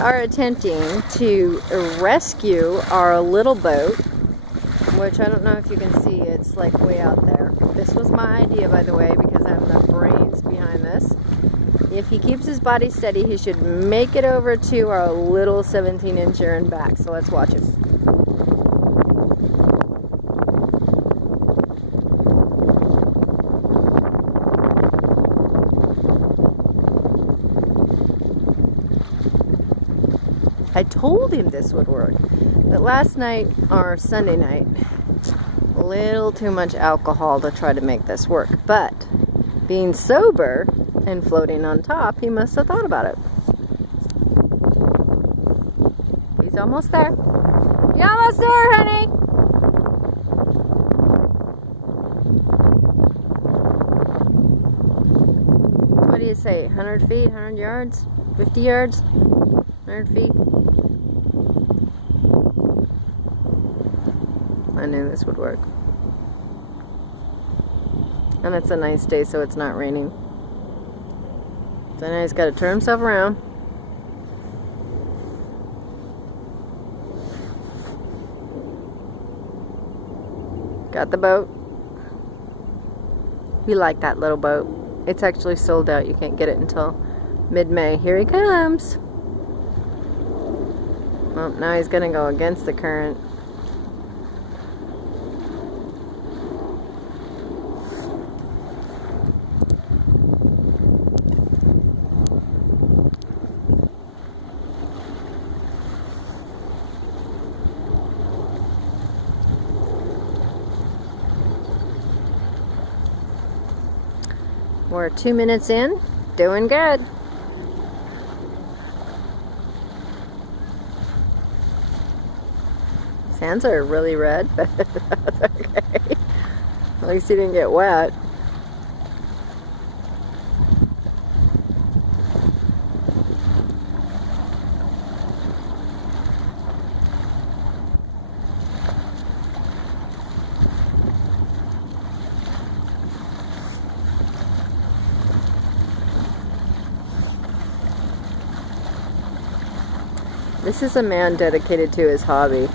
are attempting to rescue our little boat, which I don't know if you can see, it's like way out there. This was my idea, by the way, because I have the brains behind this. If he keeps his body steady, he should make it over to our little 17-incher and back. So let's watch it. I told him this would work, but last night, or Sunday night, a little too much alcohol to try to make this work. But being sober and floating on top, he must have thought about it. He's almost there. You're almost there, honey. What do you say? 100 feet, 100 yards, 50 yards, 100 feet? I knew this would work. And it's a nice day, so it's not raining. So now he's got to turn himself around. Got the boat. We like that little boat. It's actually sold out. You can't get it until mid-May. Here he comes. Well, now he's going to go against the current. We're 2 minutes in, doing good. His hands are really red, but that's okay. At least he didn't get wet. This is a man dedicated to his hobby.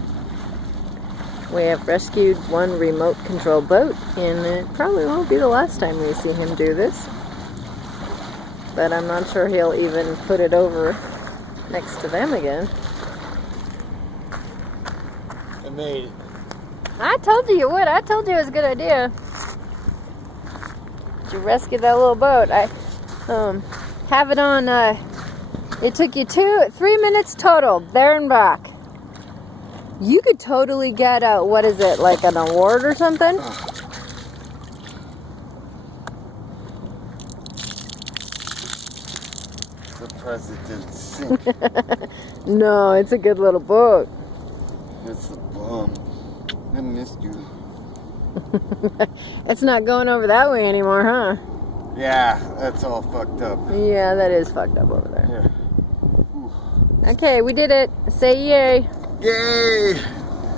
We have rescued one remote control boat, and it probably won't be the last time we see him do this. But I'm not sure he'll even put it over next to them again. I made it. I told you would. I told you it was a good idea. You rescued that little boat. I have it on. It took you 3 minutes total, there and back. You could totally get a, what is it, like an award or something? Surprised it didn't sink. No, it's a good little boat. It's a bum. I missed you. It's not going over that way anymore, huh? Yeah, that's all fucked up. Yeah, that is fucked up over there. Yeah. Okay, we did it. Say yay. Yay!